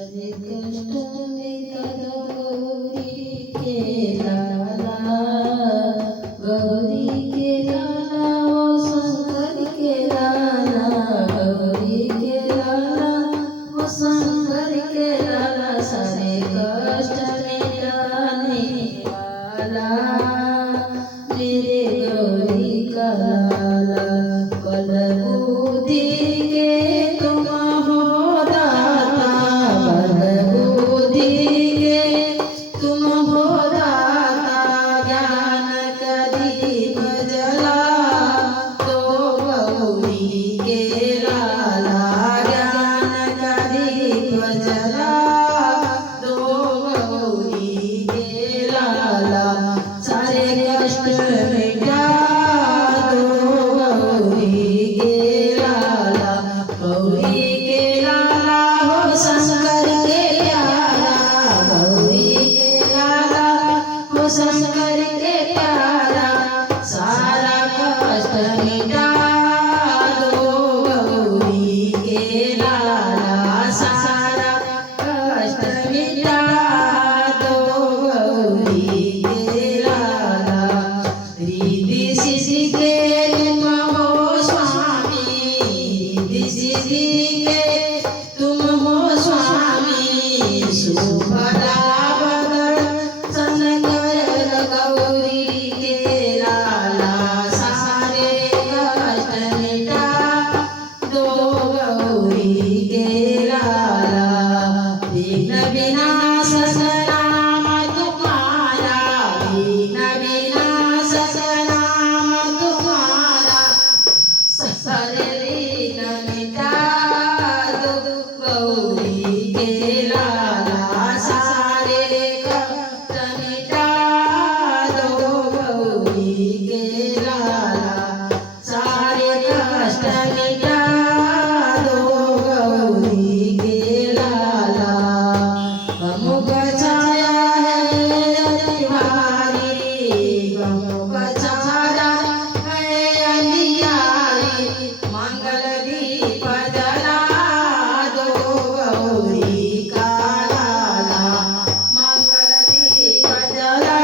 सारे कष्ट मिटत गौरी के लाला, गौरी के लाला ओ शंकर के लाला, गौरी के लाला ओ शंकर के लाला, सारे कष्ट मिटाने वाला मेरे गौरी का लाला। बलबूदी के तुम हो दाता, बलबूदी के तुम हो दाता, ज्ञान का दीप जला दो गौरी के लाला, ज्ञान का दीप जला दो गौरी के लाला, सारे कष्ट मिटा दो गौरी के लाला। गौरी के लाला हो शंकर के प्यारा, गौरी के लाला हो शंकर के प्यारा, सारा कष्ट मिटा दो गौरी के लाला, सारा कष्ट मिटा दो गौरी के लाला। रिद्धि सिद्धि के तुम हो स्वामी, रिद्धि सिद्धि के तुम हो स्वामी, शुभ लाभ दर्शन कर गौरी के लाला, सारे कष्ट मिटा दो गौरी के लाला। विघ्न विनाशक नाम तुम्हारा, विघ्न विनाशक नाम तुम्हारा, सारे विघ्न मिटा दो गौरी के लाला, सारे कष्ट मिटा दो गौरी के लाला, सारे कष्ट मिटा दो गौरी के लाला। गमुख छाया है अति भारी, गमुख छाया है अंधियारी, मंगल दीप जला दो गौरी का लाला, मंगल दीप जला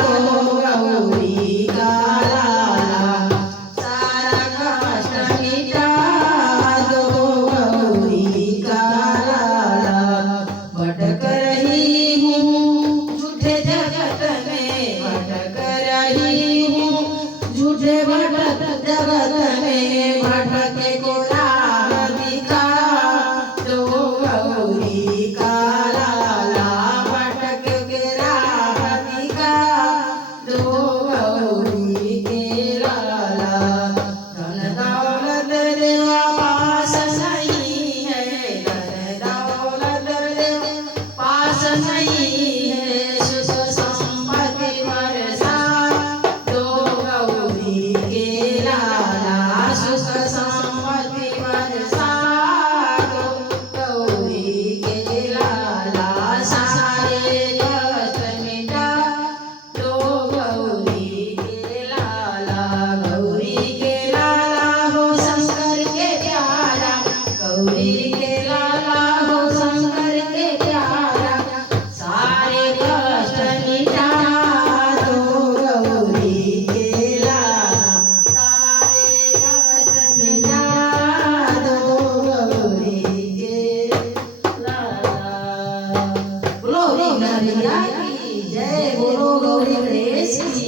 दो गौरी का लाला, सारा कष्ट मिटा दो गौरी का लाला। भटक रही हूँ झूठे जगत में, भटक रही हूँ झूठे भटक जगत में, भटके को राह दिखा दो गौरी का लाला, भटक के राह दिखा दो गौरी के लाला। धन दौलत देवा पास नहीं है, धन दौलत देवा पास नहीं है, सुख संपत्ति बरसा दो गौरी के लाला, सुख संपत्ति बरसा दो गौरी के लाला, सारे कष्ट मिटा दो गौरी के लाला। गौरी के लाला हो शंकर के प्यारा, गौरी के लाला हो शंकर के प्यारा, सारे कष्ट मिटा दो गौरी के लाला, सारे कष्ट मिटा दो गौरी के लाला। बोलो गौरी मैया की जय, बोलो गौरी गणेश की